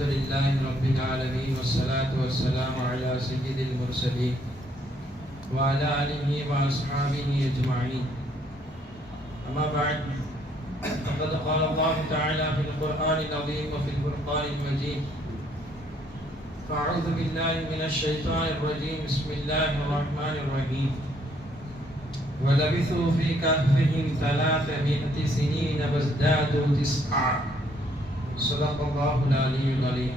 الحمد لله رب العالمين والصلاة والسلام على سيد المرسلين وعلى آله وأصحابه أجمعين. أما بعد، فقد قال الله تعالى في القرآن العظيم وفي الفرقان المجيد: فأعوذ بالله من الشيطان الرجيم، بسم الله الرحمن الرحيم. ولبثوا في كهفهم 300 سنين وازدادوا 9. صدق الله العلي العليم.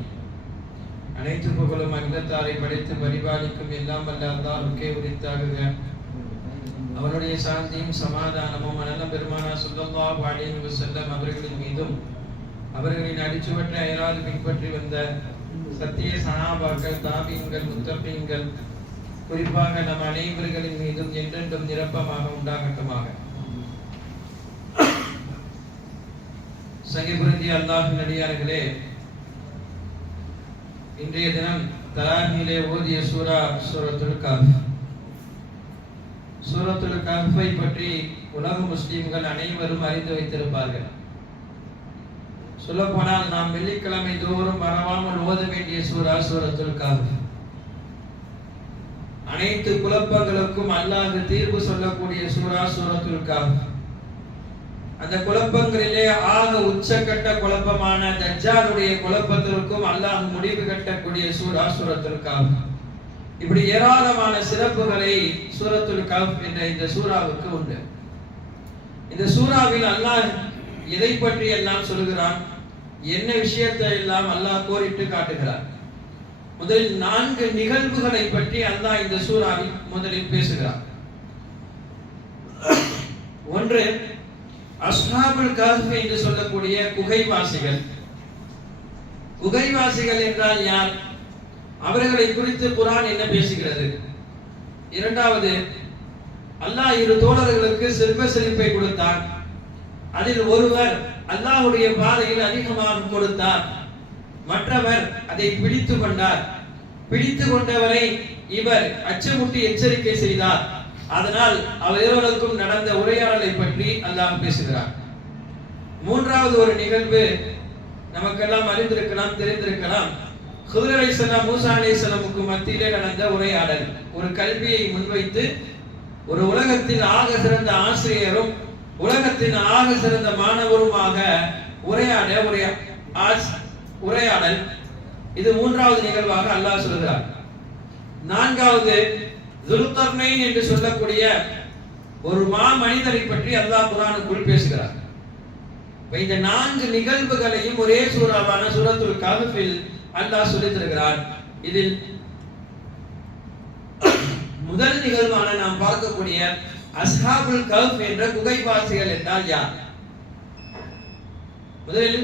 அனைத்து புகழும் அகிலத்தாரை படைத்து பரிபாலிக்கும் எல்லாம் வல்ல அல்லாஹ்வுக்கே உரித்தாகுக. அவருடைய சாந்தியும் சமாதானமும் அண்ணல் பெருமானார் ஸல்லல்லாஹு அலைஹி வஸல்லம் அவர்களின் மீதும் அவர்களின் அடிச்சுவற்றை அயராது பின்பற்றி வந்த சத்திய சஹாபாக்கள், தாபீன்கள், முத்தகீன்கள், குறிப்பாக நம் அனைவர்களின் மீதும் என்றென்றும் நிரப்பமாக உண்டாகட்டுமாக. சங்கிபுரந்தி அல்லாஹ்வின் அடியார்களே, இன்றைய தினம் தராஹிலே ஓதிய சூரத்துல் கஹ்ஃப். சூரத்துல் கஹ்ஃபை பற்றி உலக முஸ்லிம்கள் அனைவரும் அறிந்து வைத்திருப்பார்கள். சொல்லப்போனால் நாம் வெள்ளிக்கிழமை தோறும் மறவாமல் ஓத வேண்டிய சூரத்துல் கஹ்ஃப். அனைத்து குழப்பங்களுக்கும் அல்லாஹ் தீர்வு சொல்லக்கூடிய சூரத்துல் கஹ்ஃப். அந்த குழப்பங்களிலே ஆக உச்சக்கட்ட குழப்பமான தஜ்ஜாலுடைய குழப்பத்திற்கும் அல்லாஹ் முடிவு கட்டக்கூடிய சூரத்துல் கஹ்ஃப். இப்படி ஏராளமான சிறப்புகளை சூரத்துல் கஹ்ஃப் என்ற இந்த சூராவுக்கு உண்டு. இந்த சூராவில் அல்லாஹ் எதை பற்றி எல்லாம் சொல்கிறான், என்ன விஷயத்தை எல்லாம் அல்லாஹ் கோரிட்டு காட்டுகிறார். முதலில் 4 நிகழ்வுகளை பற்றி அல்லாஹ் இந்த சூராவில் முதலில் பேசுகிறார். ஒன்று, அஸ்ஹாபுல் கஹ்ஃப் என்று சொல்லக்கூடிய குகைவாசிகள். குகைவாசிகள் என்றால் யார்? அவர்களை குறித்து குர்ஆன் என்ன பேசுகிறது? இரண்டாவது, அல்லாஹ் 2 தோழர்களுக்கு செல்வ செழிப்பை கொடுத்தான். அதில் ஒருவர் அல்லாஹ்வுடைய பாதையில் அதிகமாக கொடுத்தார், மற்றவர் அதை பிடித்து கொண்டார். பிடித்து கொண்டவரை இவர் அச்சமுட்டி எச்சரிக்கை செய்தார். அதனால் அவர் இருவருக்கும் நடந்த உரையாடலை பற்றி அல்லாஹ் பேசுகிறார். மூன்றாவது ஒரு நிகழ்வு நமக்கெல்லாம் அறிந்திருக்கலாம், தெரிந்திருக்கலாம். ஹுர் அலைஹிஸ்ஸலாம் மூசா அலைஹிஸ்ஸலாமுக்கு மத்தியிலே நடந்த உரையாடல். ஒரு கல்வியை முன்வைத்து ஒரு உலகத்தின் ஆக சிறந்த ஆசிரியரும் உலகத்தின் ஆக சிறந்த மாணவருமாக உரையாடல். இது மூன்றாவது நிகழ்வாக அல்லாஹ் சொல்கிறார். நான்காவது, துல்கர்னைன் என்று சொல்லக்கூடிய ஒரு மனிதரை பற்றி அல்லாஹ் குர்ஆனுக்குள் பேசுகிறார். இந்த 4 நிகழ்வுகளையும் ஒரே சூறாவான சூரத்துல் கஹ்ஃபில் அல்லாஹ் சொல்லித் தருகிறார். இதில் முதல் நிகழ்வான நாம் பார்க்கக்கூடிய அஸ்ஹாபுல் கஹ்ஃப் என்ற குகைவாசிகள் என்றால் யார்? முதலில்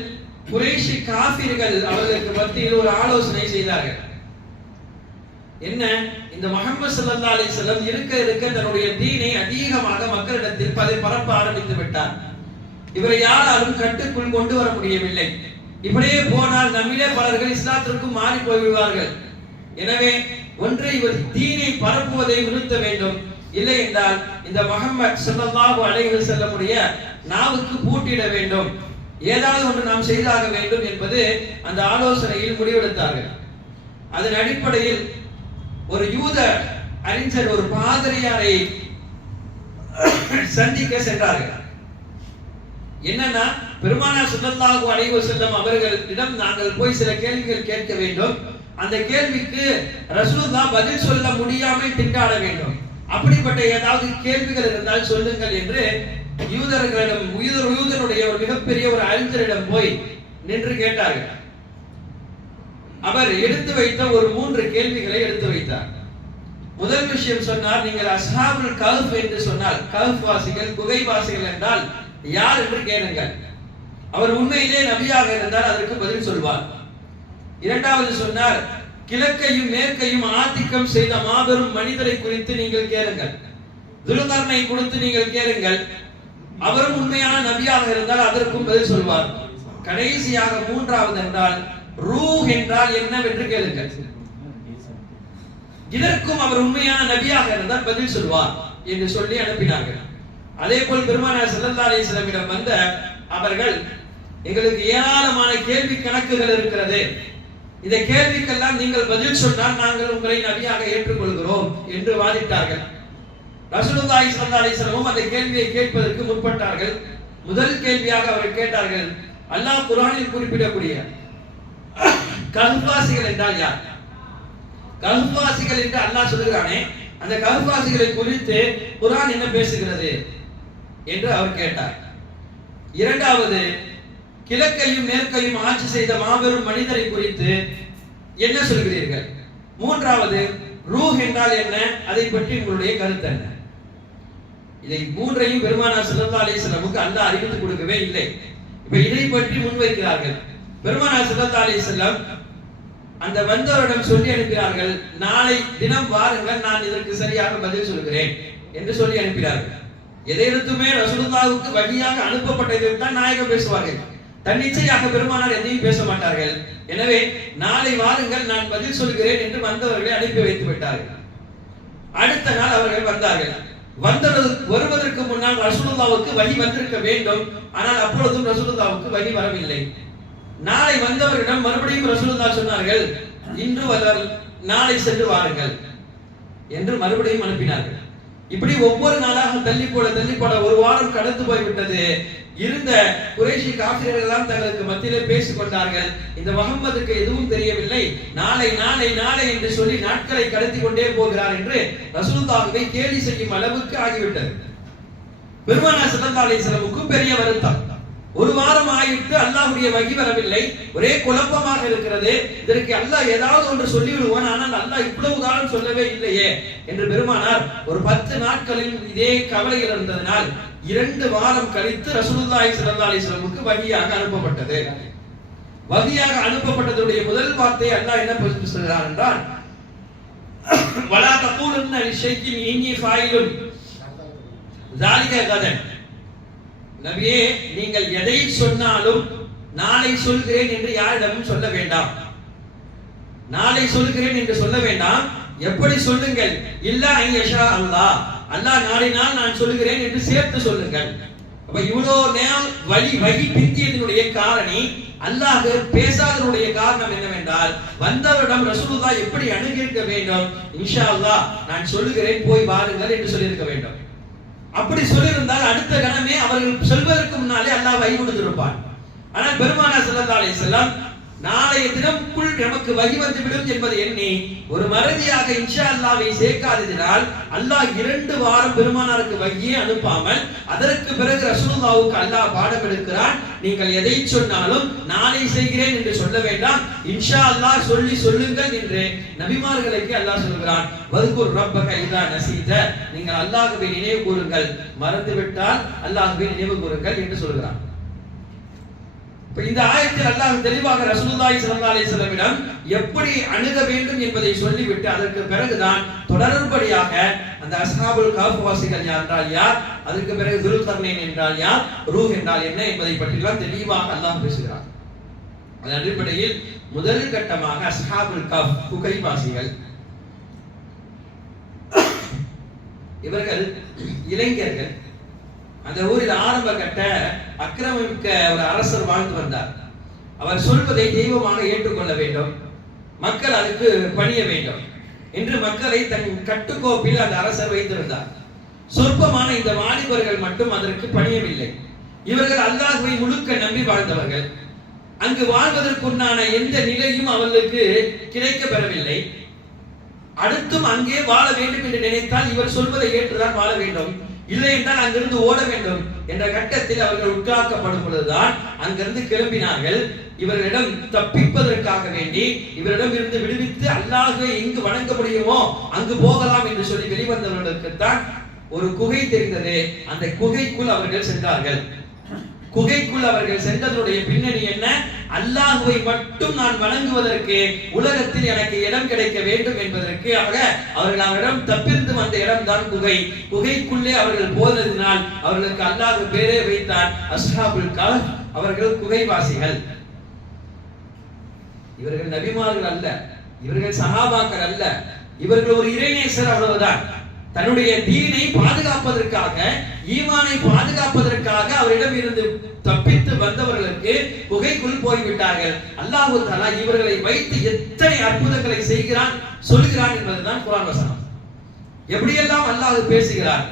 குறைஷி காஃபிர்கள் அவர்களுக்கு மத்தியில் ஒரு ஆலோசனை செய்தார்கள். என்ன? இந்த முஹம்மது ஸல்லல்லாஹு அலைஹி வஸல்லம் இருக்க தன்னுடைய தீனை அதிகமாக மக்களிடத்தில் பரப்ப ஆரம்பித்து விட்டார். இவரை யாராலும் கட்டுக்குள் கொண்டு வர முடியவில்லை. இப்படியே போனால் நம்மிலே பலர்கள் இஸ்லாத்திற்கு மாறி போய்விடுவார்கள். எனவே ஒன்று, இவர் தீனை பரப்புவதை நிறுத்த வேண்டும். இல்லை என்றால் இந்த முஹம்மது ஸல்லல்லாஹு அலைஹி வஸல்லமுடைய நாவுக்கு பூட்டிட வேண்டும். ஏதாவது ஒன்று நாம் செய்தாக வேண்டும் என்பது அந்த ஆலோசனையில் முடிவெடுத்தார்கள். அதன் அடிப்படையில் ஒரு யூத அறிஞர் ஒரு பாதிரியாரை சந்திக்க சென்றார்கள். என்னன்னா, பெருமானார் ஸல்லல்லாஹு அலைஹி வஸல்லம் அவர்களிடம் நாங்கள் போய் சில கேள்விகள் கேட்க வேண்டும். அந்த கேள்விக்கு ரசூலுல்லாஹ் பதில் சொல்ல முடியாமல் திண்டாட வேண்டும். அப்படிப்பட்ட ஏதாவது கேள்விகள் இருந்தால் சொல்லுங்கள் என்று யூதனுடைய ஒரு மிகப்பெரிய ஒரு அறிஞரிடம் போய் நின்று கேட்டார்கள். அவர் எடுத்து வைத்த ஒரு 3 கேள்விகளை எடுத்து வைத்தார். முதல் விஷயம் சொன்னார், நீங்கள் அஸ்ஹாபுல் கஹ்ஃப் என்று சொன்னால் கஹ்ஃப் வாசிகள், குகைவாசிகள் என்றால் யார் என்று கேளுங்கள். அவர் உண்மையிலே நபியாக இருந்தால் அதற்கு பதில் சொல்வார். இரண்டாவது சொன்னார், கிழக்கையும் மேற்கையும் ஆதிக்கம் செய்த மாபெரும் மனிதரை குறித்து நீங்கள் கேளுங்கள். துல்கர்னை குறித்து நீங்கள் கேளுங்கள். அவரும் உண்மையான நபியாக இருந்தால் அதற்கும் பதில் சொல்வார். கடைசியாக மூன்றாவது என்றால் ரூஹ் என்றால் என்னவென்று கேளுங்கள். இதற்கும் அவர் உண்மையான நபியாக இருந்தால் பதில் சொல்வார் என்று சொல்லி அனுப்பினார்கள். அதே போல் பெருமானார் ஸல்லல்லாஹு அலைஹி வஸல்லம் வந்த அவர்கள், எங்களுக்கு ஏராளமான கேள்வி கணக்குகள் இருக்கிறது, இந்த கேள்விக்கெல்லாம் நீங்கள் பதில் சொன்னால் நாங்கள் உங்களை நபியாக ஏற்றுக்கொள்கிறோம் என்று வாதிட்டார்கள். ரசூலுல்லாஹி ஸல்லல்லாஹு அலைஹி வஸல்லம் அந்த கேள்வியை கேட்பதற்கு முற்பட்டார்கள். முதல் கேள்வியாக அவர்கள் கேட்டார்கள், அல்லாஹ் குர்ஆனில் குறிப்பிடக்கூடிய கஹ்வாசிகள் என்றால் யார்? கஹ்வாசிகள் என்று அல்லாஹ் சொல்கிறானே, அந்த கஹ்வாசிகளை குறித்து குர்ஆன் என்ன பேசுகிறது என்று அவர் கேட்டார். இரண்டாவது, கிழக்கையும் மேற்கையும் ஆட்சி செய்த மாபெரும் மனிதரை குறித்து என்ன சொல்கிறீர்கள்? மூன்றாவது, ரூஹ் என்றால் என்ன, அதை பற்றி உங்களுடைய கருத்து என்ன? இதை மூன்றையும் பெருமானார் ஸல்லல்லாஹு அலைஹி வஸல்லமுக்கு அல்லாஹ் அறிவித்து கொடுக்கவே இல்லை. இப்ப இதை பற்றி முன்வைக்கிறார்கள். பெருமானார் ஸல்லல்லாஹு அலைஹி வஸல்லம் அந்த வந்தவரிடம் சொல்லி அனுப்பினார்கள், நாளை தினம் வாருங்கள், நான் இதற்கு சரியாக பதில் சொல்கிறேன் என்று சொல்லி அனுப்பினார்கள். எதையெடுத்துமே ரசூலுல்லாஹ்வுக்கு வழியாக அனுப்பப்பட்டதை தான் நாயகம் பேசுவார்கள். தன்னிச்சையாக பெருமானார் எதையும் பேச மாட்டார்கள். எனவே நாளை வாருங்கள், நான் பதில் சொல்கிறேன் என்று வந்தவர்களை அனுப்பி வைத்து விட்டார்கள். அடுத்த நாள் அவர்கள் வந்தார்கள். வருவதற்கு முன்னால் ரசூலுல்லாஹ்வுக்கு வஹி வந்திருக்க வேண்டும். ஆனால் அப்பொழுதும் ரசூலுல்லாஹ்வுக்கு வஹி வரவில்லை. நாளை வந்தவரிடம் மறுபடியும் ரசூலுல்லாஹ் சொன்னார்கள், இன்று வந்தால் நாளை சென்று வாருங்கள் என்று மறுபடியும் அனுப்பினார்கள். இப்படி ஒவ்வொரு நாளாக தள்ளி போட ஒரு வாரம் கடந்து போய்விட்டது. இருந்த குறைஷி காஃபிர்கள் எல்லாம் தங்களுக்கு மத்தியிலே பேசிக் கொண்டார்கள், இந்த முஹம்மதுக்கு எதுவும் தெரியவில்லை, நாளை நாளை நாளை என்று சொல்லி நாட்களை கடத்தி கொண்டே போகிறார் என்று ரசூலுல்லாஹ்வை கேலி செய்யும் அளவுக்கு ஆகிவிட்டது. பெருமானார் ஸல்லல்லாஹு அலைஹி வஸல்லமுக்கு பெரிய வருத்தம். ஒரு வாரம் ஆயிட்டு அல்லாஹ்வுடைய வஹி வரவில்லை, ஒரே குழப்பமாக இருக்கிறது. இதற்கு அல்லாஹ் ஏதாவது ஒன்று சொல்லி விடுவான், ஆனால் அல்லாஹ் இவ்வளவு காலம் சொல்லவே இல்லையே என்று பெருமானார் ஒரு 10 நாட்களில் இதே கவலையில் இருந்ததனால் 2 வாரம் கழித்து ரசூலுல்லாஹி ஸல்லல்லாஹு அலைஹி வஸல்லமுக்கு வஹியாக அனுப்பப்பட்டது. வஹியாக அனுப்பப்பட்டதுடைய முதல் வார்த்தை அல்லாஹ் என்ன சொல்கிறார் என்றால், வலா தகூலுன்ன லிஷைஇன் இன்னி ஃபாயிலுன் ذلك غدا. நபியே, நீங்கள் எதை சொன்னாலும் நாளை சொல்கிறேன் என்று யாரிடமும் சொல்ல வேண்டாம். நாளை சொல்கிறேன் என்று சொல்ல வேண்டாம். எப்படி சொல்லுங்கள்? இல்லா ஐயஷா அல்லாஹ், அல்லாஹ் நாடினால் நான் சொல்கிறேன் என்று சேர்த்து சொல்லுங்கள். அப்ப இவ்வளோ நேரம் வகி பிந்தியதனுடைய காரணி, அல்லாஹ் பேசாதனுடைய காரணம் என்னவென்றால், வந்தவரிடம் ரசூலுல்லாஹ் எப்படி அணுகியிருக்க வேண்டும்? இன்ஷா அல்லாஹ் நான் சொல்லுகிறேன், போய் வாருங்கள் என்று சொல்லியிருக்க வேண்டும். அப்படி சொல்லியிருந்தால் அடுத்த கணமே அவர்கள் சொல்வதற்கு முன்னாலே அல்லாஹ் வஹி கொடுத்திருப்பான். ஆனால் பெருமானார் ஸல்லல்லாஹு அலைஹி வஸல்லம் நாளைய தினம்க்குள் நமக்கு வஹி வந்துவிடும் என்பதை எண்ணி ஒரு மறதியாக இன்ஷா அல்லாஹ்வை சேர்க்காததினால் அல்லாஹ் 2 வாரம் பெருமானாருக்கு வஹியை அனுப்பாமல் அதற்கு பிறகு ரசூலுல்லாஹ்வுக்கு அல்லாஹ் பாடம் எடுக்கிறான். நீங்கள் எதை சொன்னாலும் நாளை செய்கிறேன் என்று சொல்ல வேண்டாம், இன்ஷா அல்லாஹ் சொல்லுங்கள் என்று நபிமார்களுக்கு அல்லாஹ் சொல்கிறான். வذ்குர் ரப்பக இதா நஸீத, நீங்கள் அல்லாஹ்வை நினைவு கூறுங்கள், மறந்துவிட்டால் அல்லாஹ்வை நினைவு கூறுங்கள் என்று சொல்கிறான். இந்த ஆயத்தில் அல்லாஹ் தெளிவாக ரசூலுல்லாஹி ஸல்லல்லாஹு அலைஹி வஸல்லமிடம் எப்படி அணுக வேண்டும் என்பதை சொல்லிவிட்டு அதற்கு பிறகுதான் தொடர்படியாக அந்த அஸ்ஹாபுல் கஹ்ஃப் வாசிகள் என்றால் யார், அதற்கு பிறகு துல்கர்னைன் என்றால் யார், ரூஹ் என்றால் என்ன என்பதை பற்றிலாம் தெளிவாக அல்லாஹ் பேசுகிறார். அதன் அடிப்படையில் முதல் கட்டமாக அஸ்ஹாபுல் கஹ்ஃப் குகைவாசிகள், இவர்கள் இளைஞர்கள். அந்த ஊரில் ஆரம்ப கட்ட அக்கிரமிக்க ஒரு அரசர் வாழ்ந்து வந்தார். அவர் சொல்வதை தெய்வமாக ஏற்றுக்கொள்ள வேண்டும், மக்கள் அதுக்கு பணிய வேண்டும் என்று மக்களை தன் கட்டுக்கோப்பில் அந்த அரசர் வைத்திருந்தார். சொற்பமான இந்த வாலிபர்கள் மட்டும் அதற்கு பணியவில்லை. இவர்கள் அல்லாஹ்வை முழுக்க நம்பி வாழ்ந்தவர்கள். அங்கு வாழ்வதற்குண்டான எந்த நிலையும் அவர்களுக்கு கிடைக்க பெறவில்லை. அடுத்தும் அங்கே வாழ வேண்டும் என்று நினைத்தால் இவர் சொல்வதை ஏற்றுதான் வாழ வேண்டும், இல்லை என்றால் அங்கிருந்து ஓட வேண்டும் என்ற கட்டத்தில் அவர்கள் உட்காக்கப்படும் பொழுதுதான் அங்கிருந்து கிளம்பினார்கள். இவர்களிடம் தப்பிப்பதற்காக வேண்டி இவரிடம் இருந்து விடுவித்து அல்லாஹ்வை எங்கு வணங்க முடியுமோ அங்கு போகலாம் என்று சொல்லி வெளிவந்தவர்களுக்குத்தான் ஒரு குகை தெரிந்தது. அந்த குகைக்குள் அவர்கள் சென்றார்கள். குகைக்குள் அவர்கள் சென்றதனுடைய பின்னணி என்ன? அல்லாஹ்வை மட்டும் நான் வணங்குவதற்கு உலகத்தில் எனக்கு இடம் கிடைக்க வேண்டும் என்பதற்காக அவர்கள் அவரிடம் தப்பிருந்து வந்த இடம் தான் குகை. குகைக்குள்ளே அவர்கள் போனதினால் அவர்களுக்கு அல்லாஹ் பேரே வைத்தான் அஸ்ஹாபுல் கஹ்ஃப். அவர்கள் குகைவாசிகள். இவர்கள் நபிமார்கள் அல்ல, இவர்கள் சஹாபாக்கள் அல்ல, இவர்கள் ஒரு இறைநேசர், அவ்வளவுதான். தன்னுடைய தீனை பாதுகாப்பதற்காக, ஈமானை பாதுகாப்பதற்காக அவரிடம் இருந்து தப்பித்து வந்தவர்களுக்கு குகைக்குள் போய்விட்டார்கள். அல்லாஹ் தஆலா இவர்களை வைத்து எத்தனை அற்புதங்களை செய்கிறான் சொல்கிறான் என்பதுதான் குர்ஆன் வசனம். எப்படியெல்லாம் அல்லாஹ் பேசுகிறார்.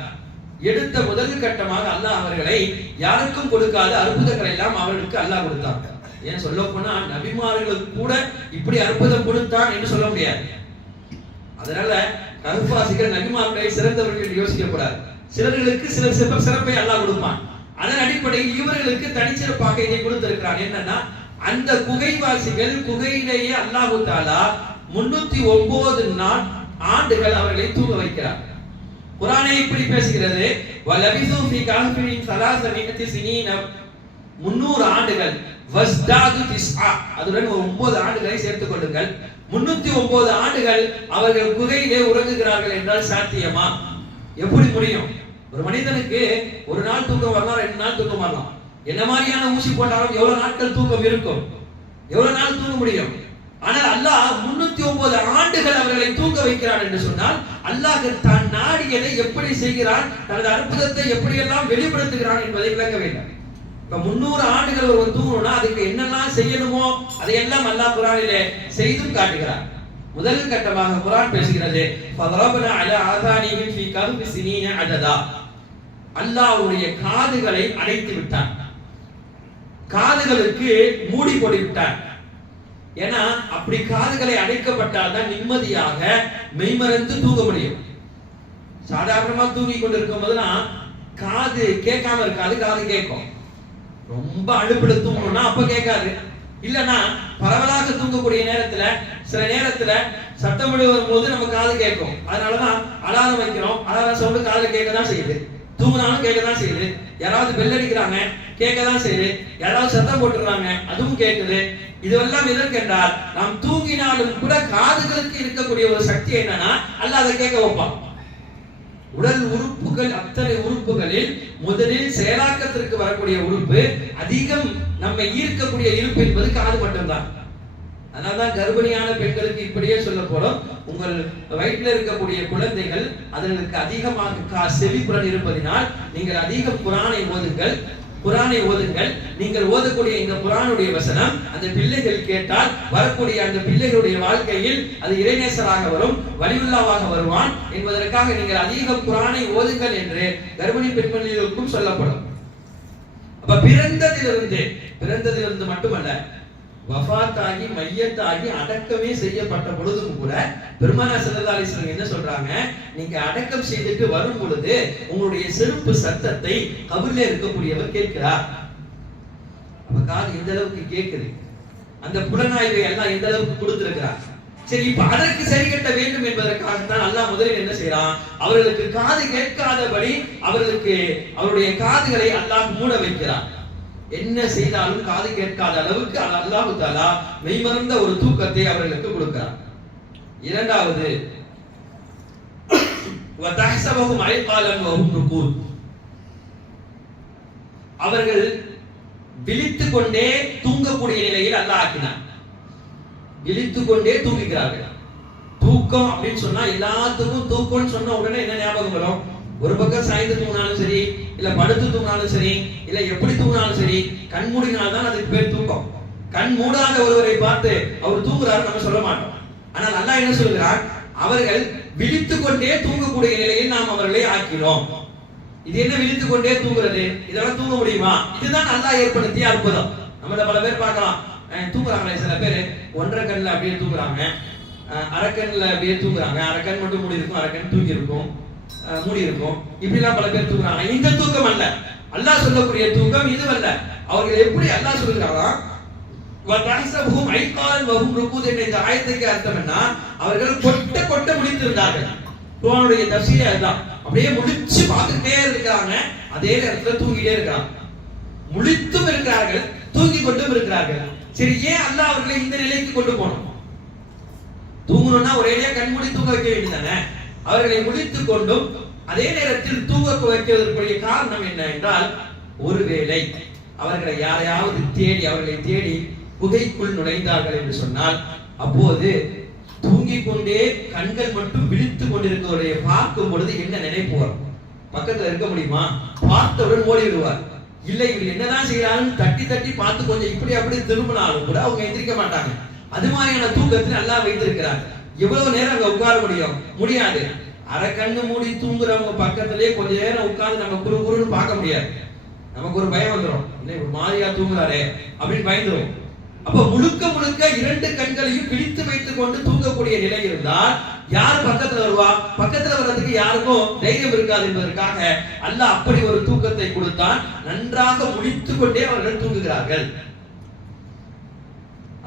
எடுத்த முதல் கட்டமாக அல்லாஹ் அவர்களை யாருக்கும் கொடுக்காத அற்புதங்களை எல்லாம் அவர்களுக்கு அல்லாஹ் கொடுத்தாங்க. ஏன் சொல்ல போனா நபிமார்களுக்கு கூட இப்படி அற்புதம் கொடுத்தான் என்று சொல்ல முடியாது. அதனால கருப்பாசிகள் நபிமார்களை சிறந்தவர்கள் என்று யோசிக்கப்படாது. சிலர்களுக்கு சில சிறப்பை அல்லாஹ் கொடுப்பான். அதன் அடிப்படையில் இவர்களுக்கு தனிச்சிறப்பாக இதை கொடுத்திருக்கிறான். என்னன்னா, அந்த குகைவாசிகள் குகையிலேயே அல்லாஹ் தஆலா 309 ஆண்டுகள் அவர்களை தூங்க வைக்கிறார். குர்ஆனே இப்படி பேசுகிறது, வலபிசு ஃபீ கஹ்ஃபின் 300 சினீன, 300 ஆண்டுகள், வஸ்தாது திஸ்ஆ, அதுடன் 9 ஆண்டுகளை சேர்த்துக் கொள்ளுங்கள். 309 ஆண்டுகள் அவர்கள் குகையிலே உறங்குகிறார்கள் என்றால் சாத்தியமா? எப்படி முடியும்? ஒரு மனிதனுக்கு ஒரு நாள் தூக்கம் வரலாம், 2 நாள் தூக்கம் வரலாம். என்ன மாதிரியான ஊசி போட்டாலும் எவ்வளவு நாட்கள் தூக்கம் இருக்கும்? எவ்வளவு நாள் தூங்க முடியும்? ஆனால் அல்லாஹ் 309 ஆண்டுகள் அவர்களை தூங்க வைக்கிறான் என்று சொன்னால், அல்லாஹ் தான் நாடியதை எப்படி செய்கிறான், தனது அற்புதத்தை எப்படியெல்லாம் வெளிப்படுத்துகிறான் என்பதை விளங்க வேண்டும். இப்ப 300 ஆண்டுகள் ஒருவர் தூங்கணும்னா அதுக்கு என்னெல்லாம் செய்யணுமோ அதையெல்லாம் அல்லாஹ் குர்ஆனிலே செய்தும் காட்டுகிறார். முதல் கட்டமாக குர்ஆன் பேசுகிறது, ஃபதரபனா அலா ஆதானிஹிம் ஃபீ கஹ்ஃபி சினீன அததா. அல்லாஹ்வுடைய காதுகளை அடைத்து விட்டான், காதுகளுக்கு மூடி போட்டு விட்டான். ஏன்னா அப்படி காதுகளை அடைக்கப்பட்டால் தான் நிம்மதியாக மெய்மறந்து தூங்க முடியும். சாதாரணமா தூங்கி கொண்டிருக்கும் போதுலாம் காது கேட்காம இருக்காது, காது கேட்கும். ரொம்ப அழுப்புல தூங்கணும்னா அப்ப கேட்காது. இல்லன்னா பரவலாக தூங்கக்கூடிய நேரத்துல சில நேரத்துல சத்தம் விழுவும் போது நம்ம காது கேட்கும். அதனாலதான் அலாரம் வைக்கிறோம், அலாரம் சவுண்ட் காதுல கேட்கதான் செய்யுது, தூங்கினாலும் கேட்கதான் செய்யுது. யாராவது பெல் அடிக்கிறாங்க கேட்கதான் செய்யுது, யாராவது சத்தம் போட்டுறாங்க அதுவும் கேட்குது. இதுவெல்லாம் எதற்கென்றால் நாம் தூங்கினாலும் கூட காதுகளுக்கு இருக்கக்கூடிய ஒரு சக்தி என்னன்னா அல்லாஹ் அதை கேட்க வைப்பான். உடல் உறுப்புகள் அத்தனை உறுப்புகளில் முதலில் செயலாக்கத்திற்கு வரக்கூடிய உறுப்பு, அதிகம் நம்மை ஈர்க்கக்கூடிய இருப்பு என்பது காது மட்டும்தான். அதனால்தான் கர்ப்பிணியான பெண்களுக்கு இப்படியே சொல்லப்படும், உங்கள் வயிற்றில் இருக்கக்கூடிய குழந்தைகள் அதற்கு அதிகமாக செவிப்புலன் இருப்பதினால் நீங்கள் அதிகம் குர்ஆனை ஓதுங்கள், குர்ஆனை ஓதுங்கள். நீங்கள் ஓதக்கூடிய இந்த குர்ஆனுடைய வசனம் அந்த பிள்ளைகள் கேட்டால் வரக்கூடிய அந்த பிள்ளைகளுடைய வாழ்க்கையில் அது இறைநேசராக வரும், வலியுல்லாவாக வருவான் என்பதற்காக நீங்கள் அதிகம் குர்ஆனை ஓதுங்கள் என்று கர்ப்பிணி பெண்களுக்கும் சொல்லப்படும். அப்ப பிறந்ததிலிருந்து மட்டுமல்ல, வஃபாத்தாகி மையத்தாகி அடக்கமே செய்யப்பட்ட பொழுதும் கூட பெருமானார் ஸல்லல்லாஹு அலைஹி வஸல்லம் என்ன சொல்றாங்க, நீங்க அடக்கம் செய்துட்டு வரும் பொழுது உங்களுடைய செருப்பு சத்தத்தை கபரிலே இருக்கக்கூடியவர் கேட்கிறார். அப்ப காது எந்த அளவுக்கு கேட்குது, அந்த புலனாய்வை எல்லாம் எந்த அளவுக்கு கொடுத்திருக்கிறார். சரி, இப்ப அதற்கு சரி கட்ட வேண்டும் என்பதற்காகத்தான் அல்லாஹ் முதலில் என்ன செய்யறான், அவர்களுக்கு காது கேட்காதபடி அவருடைய காதுகளை அல்லாஹ் மூட வைக்கிறார். என்ன செய்தாலும் காது கேட்காத அளவுக்கு அல்லாஹ் தஆலா மெய்மறந்த ஒரு தூக்கத்தை அவர்களுக்கு கொடுக்கிறார். இரண்டாவது, வதஹ்சபஹும் ஐகாலன் வஹும் ருகூத், அவர்கள் விழித்துக் கொண்டே தூங்கக்கூடிய நிலையில் அல்லாஹ் ஆக்கினார். விழித்துக் கொண்டே தூங்குகிறார்கள். தூக்கம் அப்படின்னு சொன்னா எல்லாத்துக்கும் தூக்கம்னு சொன்ன உடனே என்ன ஞாபகம் வரும்? ஒரு பக்கம் சாய்ந்து தூங்கினாலும் சரி, இல்ல படுத்து தூங்கினாலும் சரி, இல்ல எப்படி தூங்கினாலும் சரி, கண் மூடினால்தான் அதுக்கு பேர் தூக்கம். கண் மூடாத ஒருவரை பார்த்து அவர் தூங்குறாரு நம்ம சொல்ல மாட்டோம். ஆனால் அல்லாஹ் என்ன சொல்கிறார், அவர்கள் விழித்துக் கொண்டே தூங்கக்கூடிய நிலையில் நாம் அவர்களை ஆக்கிறோம். இது என்ன விழித்துக் கொண்டே தூங்குறது? இதெல்லாம் தூங்க முடியுமா? இதுதான் அல்லாஹ் ஏற்படுத்திய அற்புதம். நம்மள பல பேர் பார்க்கலாம், தூங்குறாங்களே சில பேர் ஒன்றரை கண்ணில் அப்படியே தூங்குறாங்க, அரைக்கண்ணில் அப்படியே தூங்குறாங்க, அரைக்கண் மட்டும் மூடி இருக்கும், அரைக்கண் தூங்கி இருக்கும், மூடி இருக்கும். இப்படி எல்லாம் பல பேர் தூங்குறாங்க. இந்த தூக்கம் அல்ல அல்லாஹ் சொல்லக்கூடிய தூக்கம், இதுவல்ல. அவர்கள் எப்படி அல்லாஹ் சொல்கிறாரா, வதஹ்சபஹும் ஐகாலன் வஹும் ருகூத் என்ற இந்த ஆயத்துக்கு அர்த்தம் என்ன? அவர்கள் கொட்ட முடித்திருந்தார்கள். குர்ஆனுடைய தஃசீர் அதுதான். அப்படியே முழிச்சு பார்த்துட்டே இருக்காங்க, அதே நேரத்துல தூங்கிட்டே இருக்காங்க. முழித்தும் இருக்கிறார்கள், தூங்கி கொண்டும் இருக்கிறார்கள். சரி, ஏன் அல்லாஹ் அவர்களை இந்த நிலைக்கு கொண்டு போனோம்? தூங்கணும்னா ஒரேடியா கண்மூடி தூங்க வைக்க வேண்டியதானே? அவர்களை முடித்துக் கொண்டும் அதே நேரத்தில் தூங்க வைப்பதற்குரிய காரணம் என்ன என்றால், ஒருவேளை அவர்களை யாரையாவது அவர்களை தேடி குகைக்குள் நுழைந்தார்கள் என்று சொன்னால், அப்போது தூங்கிக் கொண்டே கண்கள் மட்டும் விழித்து கொண்டிருக்கிறவரை பார்க்கும் பொழுது என்ன நினைப்பு வரும்? பக்கத்துல இருக்க முடியுமா? பார்த்தவுடன் ஓடி விடுவார். இல்லை, இவர் என்னதான் செய்யறாருன்னு தட்டி தட்டி பார்த்து கொஞ்சம் இப்படி அப்படி திரும்பினாலும் கூட அவங்க எந்திரிக்க மாட்டாங்க. அது மாதிரியான தூக்கத்தில் அல்லாஹ் வைத்திருக்கிறார். எவ்வளவு நேரம் அங்க உட்கார முடியாது. அரை கண்ணு மூடி தூங்குறவங்க பக்கத்திலே கொஞ்ச நேரம் உட்கார்ந்து நம்ம குறுன்னு பார்க்க முடியாது. நமக்கு ஒரு பயம் வந்துடும், இல்லை ஒரு மாதிரியா தூங்குறாரே அப்படின்னு பயந்துரும். அப்ப முழுக்க முழுக்க இரண்டு கண்களையும் பிடித்து வைத்துக் கொண்டு தூங்கக்கூடிய நிலை இருந்தால் யார் பக்கத்துல வருவா? பக்கத்துல வர்றதுக்கு யாருக்கும் தைரியம் இருக்காது என்பதற்காக அல்லாஹ் அப்படி ஒரு தூக்கத்தை கொடுத்தான். நன்றாக முழித்துக் கொண்டே அவர்கள் தூங்குகிறார்கள்.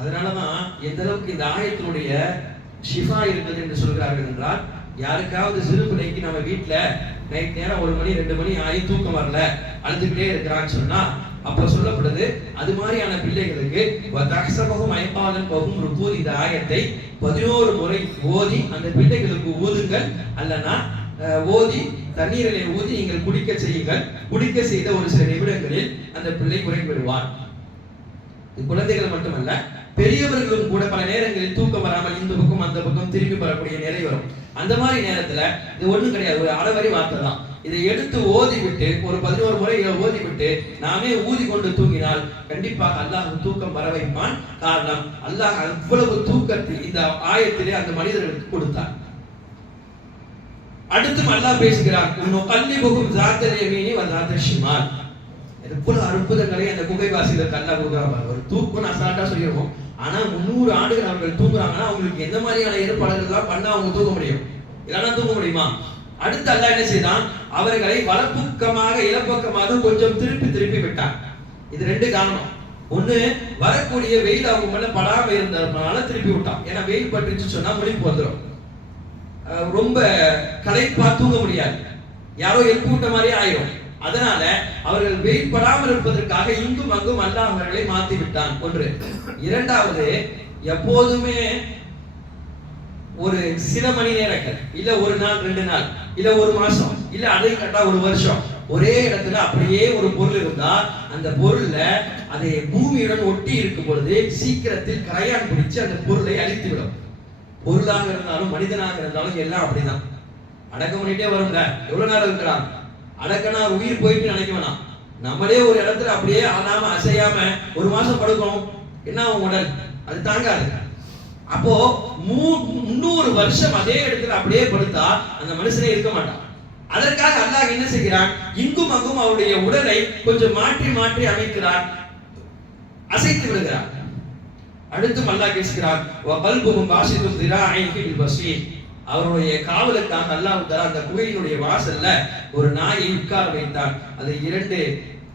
அதனாலதான் எந்த அளவுக்கு இந்த ஆயத்தினுடைய ஷிஃபா இருக்குது என்று சொல்கிறார்கள் என்றால், யாருக்காவது சிறு பிள்ளைக்கு நம்ம வீட்டுல நைட் நேரம் 1 மணி 2 மணி ஆகி தூக்கம் வரல, அழுதுகிட்டே இருக்கிறான்னு சொன்னா அப்ப சொல்லப்படுது அது மாதிரியான பிள்ளைகளுக்கு இந்த ஆயத்தை 11 முறை ஓதி அந்த பிள்ளைகளுக்கு ஊதுங்கள், அல்லனா ஓதி தண்ணீரிலே ஊதி நீங்கள் குடிக்க செய்யுங்கள். குடிக்க செய்த ஒரு சில நிமிடங்களில் அந்த பிள்ளை உறங்கி விடுவார். குழந்தைகள் மட்டுமல்ல, பெரியவர்களும் கூட பல நேரங்களில் தூக்கம் வராமல் இந்த பக்கம் அந்த பக்கம் திரும்பி வரக்கூடிய நிலை வரும். அந்த மாதிரி நேரத்துல இது ஒண்ணும் கிடையாது, ஒரு அறவரி வார்த்தை தான். இதை எடுத்து ஓதி விட்டு ஒரு 11 முறை ஓதி விட்டு நாமே ஊதி கொண்டு தூங்கினால் கண்டிப்பாக அல்லாஹ் தூக்கம் வர வைப்பான். காரணம், அல்லாஹ் அவ்வளவு தூக்கத்தை இந்த ஆயத்திலே அந்த மனிதர்களுக்கு கொடுத்தார். அடுத்து அல்லாஹ் பேசுகிறார், உன்னுகல்லிபுகும் ஸாத்தல் யமீனி வ ஸாத்தல் ஷிமால். எவ்வளவு அற்புதங்களை அந்த குகைவாசிகளுக்கு அல்லாஹ் கொடுக்குறாங்க. ஒரு தூக்கம் அசால்ட்டா சொல்லிடுவோம். ஆனா 300 ஆண்டுகள் அவர்கள் தூங்குறாங்கன்னா அவங்களுக்கு எந்த மாதிரியான ஏற்பாடுகள் எல்லாம் பண்ணா அவங்க தூங்க முடியும்? இல்லைன்னா தூங்க முடியுமா? அடுத்து அல்லாஹ் என்ன செய்தான்? அவர்களை வலப்பக்கமாக இலப்பக்கமாக கொஞ்சம் திருப்பி விட்டான். இது 2 காரணம். ஒண்ணு, வரக்கூடிய வெயில் அவங்க மேல படாம இருந்ததுனால திருப்பி விட்டான். ஏன்னா வெயில் பட்டுச்சு சொன்னா முழிப்பு வந்துடும், ரொம்ப களைப்பா தூங்க முடியாது, யாரோ எழுப்பி விட்ட மாதிரி ஆயிரும். அதனால அவர்கள் வெயில் படாமல் இருப்பதற்காக இங்கும் அங்கும் அல்லாஹ் அவர்களை மாற்றி விட்டான். ஒன்று. இரண்டாவது, எப்போதுமே ஒரு சில மணி நேரங்கள், இல்ல 1 நாள் 2 நாள், இல்ல 1 மாசம், இல்ல அதை கட்டா 1 வருஷம் ஒரே இடத்துல அப்படியே ஒரு பொருள் இருந்தா அந்த பொருள்ல அதை பூமியுடன் ஒட்டி இருக்கும் பொழுது சீக்கிரத்தில் கரையான் பிடிச்சு அந்த பொருளை அழித்து விடும். பொருளாக இருந்தாலும் மனிதனாக இருந்தாலும் எல்லாம் அப்படிதான். அடக்கம் பண்ணிட்டே வருங்க. எவ்வளவு நேரம் இருக்கிறான்? அடக்கனா உயிர் போயிட்டு நினைக்க வேணாம். நம்மளே ஒரு இடத்துல அப்படியே ஆடாம அசையாம 1 மாசம் படுக்கணும், என்ன உடல் அது தாங்காது. அப்போ 300 வருஷம் அதே இடத்துல அப்படியே படுத்தா அந்த மனுஷனே இருக்க மாட்டான். அதற்காக அல்லாஹ் என்ன செய்கிறான்? இங்கும் அங்கும் அவருடைய உடலை கொஞ்சம் மாற்றி அமைக்கிறான், அசைத்து விடுகிறான். அடுத்து அல்லாஹ் பேசுகிறான், வகல்புஹும் பாசிதும் திராஇஹி பில் வஸீர். அவருடைய காவலுக்காக அல்லாஹ் தஆலா அந்த குகையினுடைய வாசல்ல ஒரு நாயை உட்கார வைத்தான். அது 2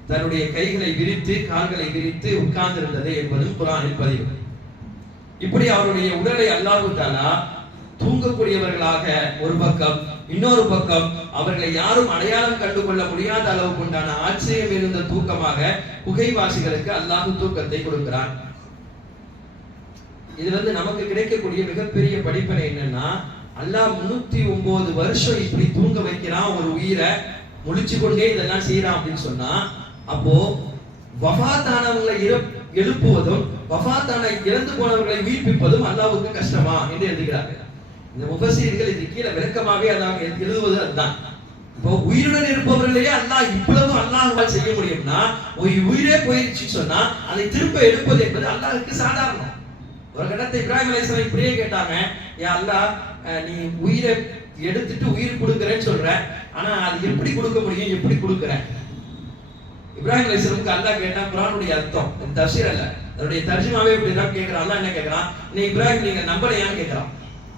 தன்னுடைய கைகளை விரித்து கால்களை விரித்து உட்கார்ந்திருந்தது என்பதும் குர்ஆனில் பதிவு. இப்படி அவருடைய உடலை அல்லாஹ் தஆலா தூங்கக்கூடியவர்களாக ஒரு பக்கம், இன்னொரு பக்கம் அவர்களை யாரும் அடையாளம் கண்டுகொள்ள முடியாத அளவுக்கு உண்டான ஆச்சரியம் இருந்த தூக்கமாக குகைவாசிகளுக்கு அல்லாஹ் தூக்கத்தை கொடுக்கிறான். இது நமக்கு கிடைக்கக்கூடிய மிகப்பெரிய படிப்பினை என்னன்னா, அல்லாஹ் 309 வருஷம் இப்படி தூங்க வைக்கிறான் ஒரு உயிரை, முழிச்சு கொண்டே இதெல்லாம் செய்யறான் அப்படின்னு சொன்னா, அப்போ வஃபாத்தானவங்களை எழுப்புவதும் வஃபாத்தான இறந்து போனவர்களை உயிர்ப்பிப்பதும் அல்லாஹ்வுக்கு கஷ்டமா என்று எழுதுகிறார்கள். இந்த முஃபஸீர்கள் இது கீழே விளக்கமாவே அல்லாஹ் எழுதுவது அதுதான். இப்போ உயிருடன் இருப்பவர்களையே அல்லாஹ் இவ்வளவு அல்லாஹ்வால் செய்ய முடியும்னா, ஒரு உயிரே போயிடுச்சு சொன்னா அதை திரும்ப எடுப்பது என்பது அல்லாஹ்வுக்கு சாதாரணம். ஒரு கட்டத்தை இப்ராஹிம் அலைஹிஸ்ஸலாம் இப்படியே கேட்டாங்க, யா அல்லாஹ், நீ உயிரை எடுத்துட்டு உயிர் கொடுக்கிறேன்னு சொல்ற, ஆனா அது எப்படி கொடுக்க முடியும், எப்படி கொடுக்கிற? இப்ராஹிம் அலைஹிஸ்ஸலாமுக்கு அல்லாஹ் கேட்டா குர்ஆனுடைய அர்த்தம், தஃசீர் அல்ல, அதனுடைய தர்ஜுமாவே இப்படிதான் கேக்குறான். அல்லாஹ் என்ன கேக்குறான்? நீ இப்ராஹிம் நீங்க நம்பலையான்னு கேக்குறான்.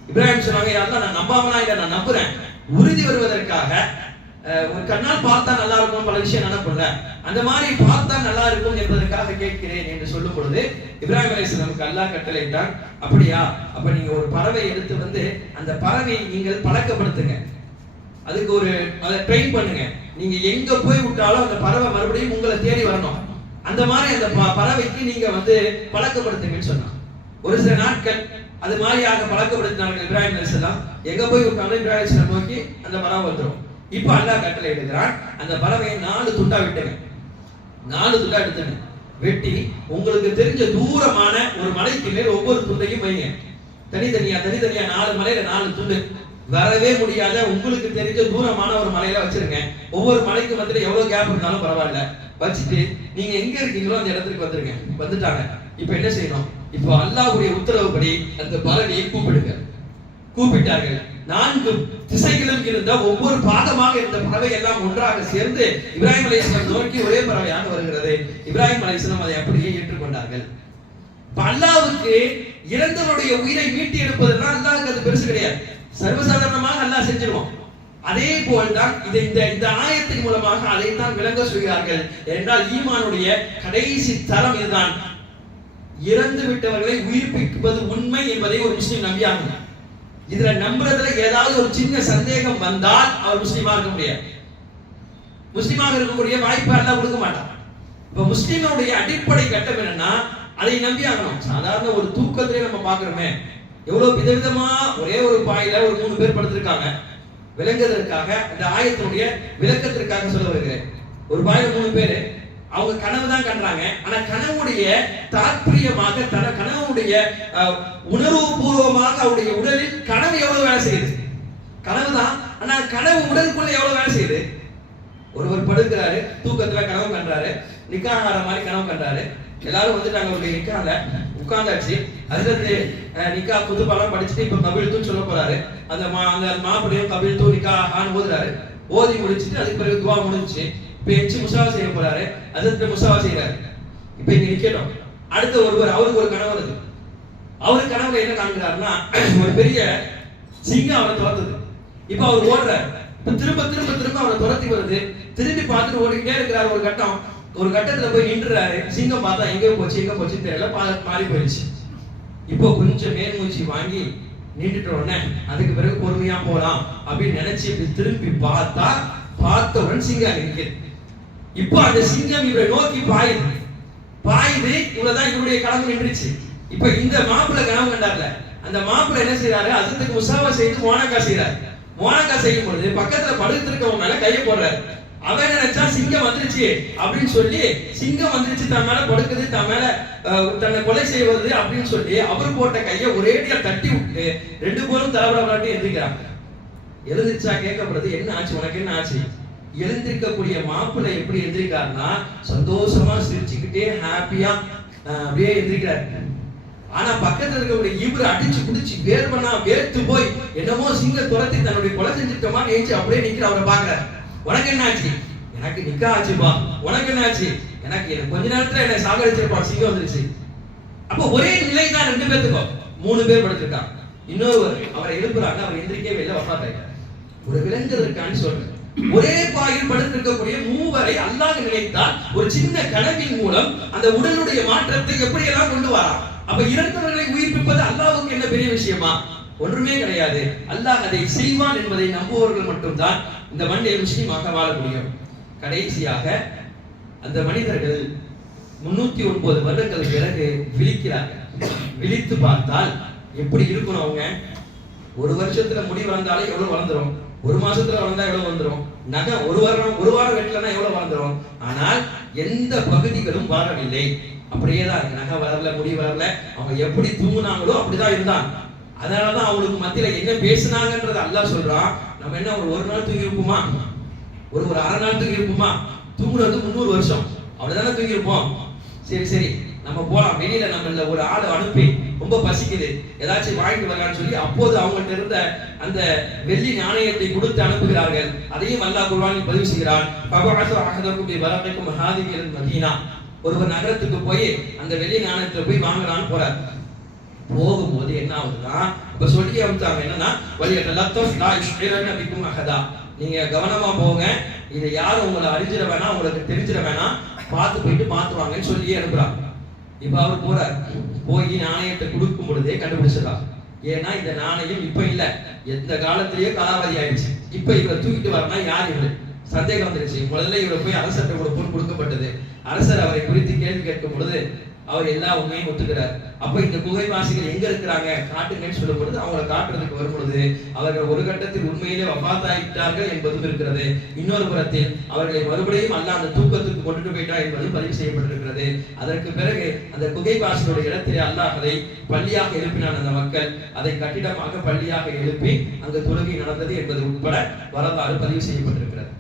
இப்ராஹிம் சொன்னாங்க, யா அல்லாஹ் நான் நம்பாமலாம் இல்ல, நான் நம்புறேன். உறுதி வருவதற்காக ஒரு கண்ணால் பார்த்தா நல்லா இருக்கும், பல விஷயம் நடக்கும்ல, அந்த மாதிரி பார்த்தா நல்லா இருக்கும் என்பதற்காக கேட்கிறேன் என்று சொல்லும் பொழுது இப்ராஹிம் அலைஹிஸ்ஸலாமுக்கு அல்லாஹ் கட்டளையிட்டான், அப்படியா, அப்ப நீங்க ஒரு பறவை எடுத்து வந்து அந்த பறவையை நீங்கள் பழக்கப்படுத்துங்க, அதுக்கு அதை ட்ரெயின் பண்ணுங்க. நீங்க எங்க போய் விட்டாலும் அந்த பறவை மறுபடியும் உங்களை தேடி வரணும். அந்த மாதிரி அந்த பறவைக்கு நீங்க பழக்கப்படுத்துங்கன்னு சொன்னான். ஒரு சில நாட்கள் அது மாதிரியாக பழக்கப்படுத்தினார்கள் இப்ராஹிம் அலைஹிஸ்ஸலாம். எங்க போய் விட்டாலும் இப்ராஹிம் அலைஹிஸ்ஸலாம் நோக்கி அந்த பறவை வந்துடும். இப்ப அல்லாஹ் கட்டளை எடுக்கிறான், அந்த பறவையை 4 துண்டா விட்டுங்க, 4 துண்டா எடுத்துங்க, வெட்டி உங்களுக்கு தெரிஞ்ச தூரமான ஒரு மலைக்கு மேல் ஒவ்வொரு துண்டையும் வைங்க. தனித்தனியா 4 மலையில 4 துண்டு, வரவே முடியாத உங்களுக்கு தெரிஞ்ச தூரமான ஒரு மலையில வச்சிருங்க. ஒவ்வொரு மலைக்கு மத்தியில எவ்வளவு கேப் இருந்தாலும் பரவாயில்ல, வச்சுட்டு நீங்க எங்க இருக்கீங்களோ அந்த இடத்துக்கு வந்துருங்க. வந்துட்டாங்க. இப்ப என்ன செய்யணும்? இப்போ அல்லாஹ்வுடைய உத்தரவுப்படி அந்த பறவையை கூப்பிடுங்க. கூப்பிட்டார்கள். 4 திசைகளும் இருந்த ஒவ்வொரு பாகமாக இருந்த பறவை எல்லாம் ஒன்றாக சேர்ந்து இப்ராஹிம் அலைஹிஸ்ஸலாம் நோக்கி ஒரே பறவையாக வருகிறது. இப்ராஹிம் அலைஹிஸ்ஸலாம் அதை அப்படியே ஏற்றுக்கொண்டார்கள். அல்லாஹ்வுக்கு இறந்தவருடைய உயிரை மீட்டி எடுப்பதுதான் அல்லாஹ்வுக்கு அது பெருசு கிடையாது. சர்வசாதாரணமாக அல்லாஹ் செஞ்சிருவான். அதே போல்தான் இந்த ஆயத்தின் மூலமாக அதைத்தான் விளங்க சொல்கிறார்கள். என்றால் ஈமானுடைய கடைசி தரம் இதுதான். இறந்து விட்டவர்களை உயிர்ப்பிப்பது உண்மை என்பதை ஒரு முஸ்லிம் நம்பியாகணும். இதுல நம்புறதுல ஏதாவது ஒரு சின்ன சந்தேகம் வந்தால் அவர் முஸ்லிமா இருக்க முடியாது. முஸ்லிமாக இருக்கக்கூடிய வாய்ப்பு அல்லாஹ் கொடுக்க மாட்டான். இப்ப முஸ்லிமுடைய அடிப்படை கட்டம் என்னன்னா அதை நம்பியாகணும். சாதாரண ஒரு தூக்கத்திலே நம்ம பாக்குறோமே, எவ்வளவு விதவிதமா ஒரே ஒரு பாயில ஒரு 3 பேர் படுத்திருக்காங்க. விளங்குவதற்காக இந்த ஆயத்தினுடைய விளக்கத்திற்காக சொல்ல வருகிறேன். ஒரு பாயில 3 பேர், அவங்க கனவு தான் கண்டாங்க. ஆனா கனவுடைய தாற்பயமாக கனவுடைய உணர்வு பூர்வமாக அவருடைய உடலில் கனவு எவ்வளவு வேலை செய்யுது? கனவு தான், ஆனா கனவு உடலுக்குள்ள எவ்வளவு வேலை செய்யுது? ஒருவர் படுக்கிறாரு, தூக்கத்துல கனவு கண்டாரு, நிக்காஹ் ஆற மாதிரி கனவு கண்டாரு. எல்லாரும் வந்துட்டாங்க அவருடைய நிக்காஹ்ல, உட்கார்ந்தாச்சு. ஹஜ்ரத் நிக்காஹ் குதுபாலாம் படிச்சுட்டு இப்ப கபில்துன்னு சொல்ல போறாரு. அந்த மாப்பிள்ளையும் கபில்து நிக்காஹ் ஓதுறாரு. ஓதி முடிச்சுட்டு அதுக்கு பிறகு துவா முடிஞ்சுச்சு. இப்ப எச்சி முசாவா செய்ய போறாரு. ஹஜ்ரத் முசாவா செய்யறாரு. இப்ப இங்க நிக்கணும். அடுத்த ஒருவர், அவருக்கு ஒரு கனவு வருது. அவரு கனவுல என்ன காண்கிறாருன்னா, ஒரு பெரிய சிங்கம் அவரை துரத்துது. இப்ப அவர் ஓடுறாரு. இப்ப திரும்ப திரும்ப திரும்ப அவரை துரத்தி வருது. திரும்பி பார்த்துட்டு ஓடிக்கிட்டே இருக்கிறார். ஒரு கட்டத்துல போய் நின்றுறாரு. சிங்கம் பார்த்தா எங்க போச்சு தெரியல, மாறி போயிடுச்சு. இப்போ கொஞ்சம் மேல்மூச்சு வாங்கி நின்றுட்ட உடனே அதுக்கு பிறகு பொறுமையா போலாம் அப்படின்னு நினைச்சு இப்படி திரும்பி பார்த்தவுடன் சிங்கம் நிற்குது. இப்போ அந்த சிங்கம் இவரை நோக்கி பாயுது. இவ்வளவுதான் இவருடைய கனவு நின்றுச்சு. இப்ப இந்த மாப்பிள்ளை கனவு கண்டார்ல, அந்த மாப்பிள்ளை என்ன செய்யறாரு? ஹஜ்ரத்துக்கு முசாவா செய்து மோனாக்கா செய்யறாரு. மோனாக்கா செய்யும் பொழுது பக்கத்துல படுத்திருக்கவங்க மேல கையை போடுறாரு. அவன் நினைச்சா சிங்கம் வந்துருச்சு அப்படின்னு சொல்லி, சிங்கம் வந்துருச்சு தன் மேல படுக்குது, தன் மேல தன்னை கொலை செய்வது அப்படின்னு சொல்லி அவர் போட்ட கையை ஒரேடியா தட்டி விட்டு 2 பேரும் தலபரப்பி எழுந்திருக்கிறாங்க. எழுந்திருச்சா கேட்கப்படுது, என்ன ஆச்சு உனக்கு, என்ன ஆச்சு? எழுந்திருக்கக்கூடிய மாப்பிள்ளை எப்படி எழுந்திருக்காருன்னா சந்தோஷமா சிரிச்சுக்கிட்டே ஹாப்பியா அப்படியே எழுந்திருக்கிறாரு. ஆனா பக்கத்துல இருக்கக்கூடிய இவரு அடிச்சு குடிச்சு வேர்த்து போய் என்னமோ சிங்க துரத்தி தன்னுடைய கொலை செஞ்சுட்டோமா ஏச்சு அப்படியே நிக்கிற அவரை பாக்குறாரு. உனக்கு என்ன ஆச்சு? எனக்கு நிக்கா ஆச்சுப்பா. உனக்கு என்ன ஆச்சு? எனக்கு கொஞ்ச நேரத்துல என்ன சாகடிச்சிருப்பா, சிங்கம் வந்துருச்சு. அப்ப ஒரே நிலை தான் 2 பேத்துக்கும். 3 பேர் படுத்திருக்காங்க. இன்னொருவர் அவரை எழுப்புறாங்க, அவர் எந்திரிக்கவே இல்லை, வஃபாத் ஆயிட்டார். ஒரு விலங்குறதுக்கான்னு சொல்றேன். ஒரே பாயில் படுத்திருக்கக்கூடிய 3 பேரை அல்லாஹ் நினைத்தால் ஒரு சின்ன கனவின் மூலம் அந்த உடலுடைய மாற்றத்தை எப்படியெல்லாம் கொண்டு வரான். அப்ப இறந்தவர்களை உயிர்ப்பிப்பது அல்லாஹ்வுக்கு என்ன பெரிய விஷயமா? ஒன்றுமே கிடையாது. அல்லாஹ் அதை செய்வான் என்பதை நம்புவவர்கள் மட்டும்தான் இந்த மண்ணில் முஸ்லீமாக வாழ முடியும். கடைசியாக அந்த மனிதர்கள் 309 வருடங்களுக்கு பிறகு விழிக்கிறார்கள். விழித்து பார்த்தால் எப்படி இருக்கணும்? அவங்க 1 வருஷத்துல முடி வளர்ந்தாலே எவ்வளவு வளர்ந்துரும், 1 மாசத்துல வளர்ந்தா எவ்வளவு வந்துரும், நகை ஒரு வாரம் வெட்டலன்னா எவ்வளவு வளர்ந்துரும். ஆனால் எந்த பகுதிகளும் வளரவில்லை, அப்படியேதான் இருக்கு. நகை வளரல, முடி வளரல. அவங்க எப்படி தூங்குனாங்களோ அப்படிதான் இருந்தாங்க. அதனாலதான் அவங்களுக்கு மத்தியில என்ன பேசினாங்கன்றது அல்லாஹ் சொல்றான். நம்ம என்ன ஒரு நாள் தூங்கி இருப்போமா? ஒரு 1/2 நாள் தூங்கி இருப்போமா? தூங்குறது 300 வருஷம் அவ்வளவுதானே தூங்கி இருப்போம். சரி நம்ம போலாம். வெளியில நம்ம ஒரு ஆளை அனுப்பி ரொம்ப பசிக்குது, ஏதாச்சும் வாங்கிட்டு வரலான்னு சொல்லி அப்போது அவங்கள்ட்ட இருந்த அந்த வெள்ளி நாணயத்தை கொடுத்து அனுப்புகிறார்கள். அதையும் அல்லாஹ் குர்ஆனில் பதிவு செய்கிறான். ஒருவர் நகரத்துக்கு போய் அந்த வெள்ளி நாணயத்தை போய் வாங்கலான்னு போறார். போகும்போது என்ன ஆகுதுன்னா, இப்ப சொல்லி அனுப்பிச்சாங்க என்னன்னா, நீங்க கவனமா போங்க, இதை யாரும் உங்களை அறிஞ்சிட வேணாம், உங்களுக்கு தெரிஞ்சிட வேணாம், பார்த்து போயிட்டு பார்த்துவாங்கன்னு சொல்லி அனுப்புறாங்க. இப்ப அவர் போறார். போய் நாணயத்தை கொடுக்கும் பொழுதே கண்டுபிடிச்சிடலாம். ஏன்னா இந்த நாணயம் இப்ப இல்ல, எந்த காலத்திலேயே காலாவதி ஆயிடுச்சு. இப்ப இவரை தூக்கிட்டு வரணும், யார் இவரு? சந்தேகம் வந்துருச்சு. முதல்ல இவரை போய் அரசர்கிட்ட கொடுக்கப்பட்டது. அரசர் அவரை குறித்து கேள்வி கேட்கும் பொழுது அவர் எல்லா உண்மையும் ஒத்துக்கிறார். அப்ப இந்த குகைவாசிகள் எங்க இருக்கிறாங்க காட்டுங்கன்னு சொல்லும் பொழுது அவங்களை காட்டுறதுக்கு வரும் பொழுது அவர்கள் ஒரு கட்டத்தில் உண்மையிலே வஃபாத்தாயிட்டார்கள் என்பதும் இருக்கிறது. இன்னொரு புறத்தில் அவர்களை மறுபடியும் அல்லாஹ் அந்த தூக்கத்துக்கு கொண்டு போயிட்டார் என்பதும் பதிவு செய்யப்பட்டிருக்கிறது. அதற்கு பிறகு அந்த குகைவாசிகளுடைய இடத்திலே அல்லாஹ் அதை பள்ளியாக எழுப்பினான். அந்த மக்கள் அதை கட்டிடமாக பள்ளியாக எழுப்பி அங்கு தொழுகை நடந்தது என்பது உட்பட வரலாறு பதிவு செய்யப்பட்டிருக்கிறது.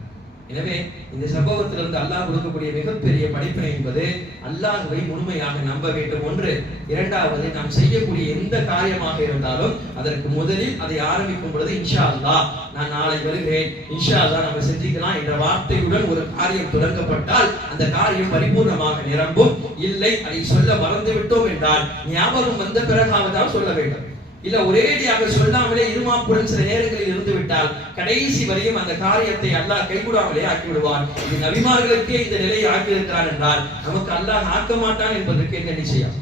எனவே இந்த சம்பவத்திலிருந்து அல்லாஹ் கொடுக்கக்கூடிய மிகப்பெரிய படிப்பினை என்பது அல்லாஹ்வை முழுமையாக நம்ப வேண்டும் ஒன்று. இரண்டாவது, நாம் செய்யக்கூடிய எந்த காரியமாக இருந்தாலும் அதற்கு முதலில் அதை ஆரம்பிக்கும் பொழுது இன்ஷா அல்லாஹ் நான் நாளை வருகிறேன், இன்ஷா அல்லாஹ் நம்ம செஞ்சுக்கலாம் என்ற வார்த்தையுடன் ஒரு காரியம் தொடங்கப்பட்டால் அந்த காரியம் பரிபூர்ணமாக நிரம்பும். இல்லை அதை சொல்ல மறந்து விட்டோம் என்றால் ஞாபகம் வந்த பிறகாவதான் சொல்ல வேண்டும். இல்ல ஒரேடியாக சொல்லாமலே இருமாப்புடன் சில நேரங்களில் இருந்து விட்டால் கடைசி வரையும் அந்த காரியத்தை அல்லாஹ் கைகூடாமலே ஆக்கி விடுவான். இது நபிமார்களுக்கே இந்த நிலையை ஆக்கி இருக்கிறான் என்றால் நமக்கு அல்லாஹ் ஆக்க மாட்டான் என்பதற்கு என்ன நிச்சயம்?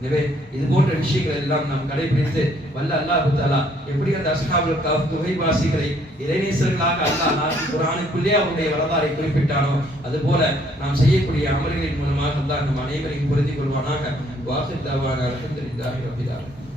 எனவே இது போன்ற விஷயங்கள் எல்லாம் நாம் கடைபிடித்து வல்ல அல்லாஹ் தஆலா எப்படி அந்த அஸ்ஹாபுல் கஹஃப் குகைவாசிகளை இறைநேசர்களாக அல்லாஹ் ஆக்கி குர்ஆனுக்குள்ளே அவருடைய வரலாறை குறிப்பிட்டானோ அதுபோல நாம் செய்யக்கூடிய அமல்களின் மூலமாக அல்லாஹ் நம் அனைவரையும் பொருந்திக் கொள்வானாக. வாஹிர் தவானா அல்ஹம்துலில்லாஹி ரப்பில் ஆலமீன்.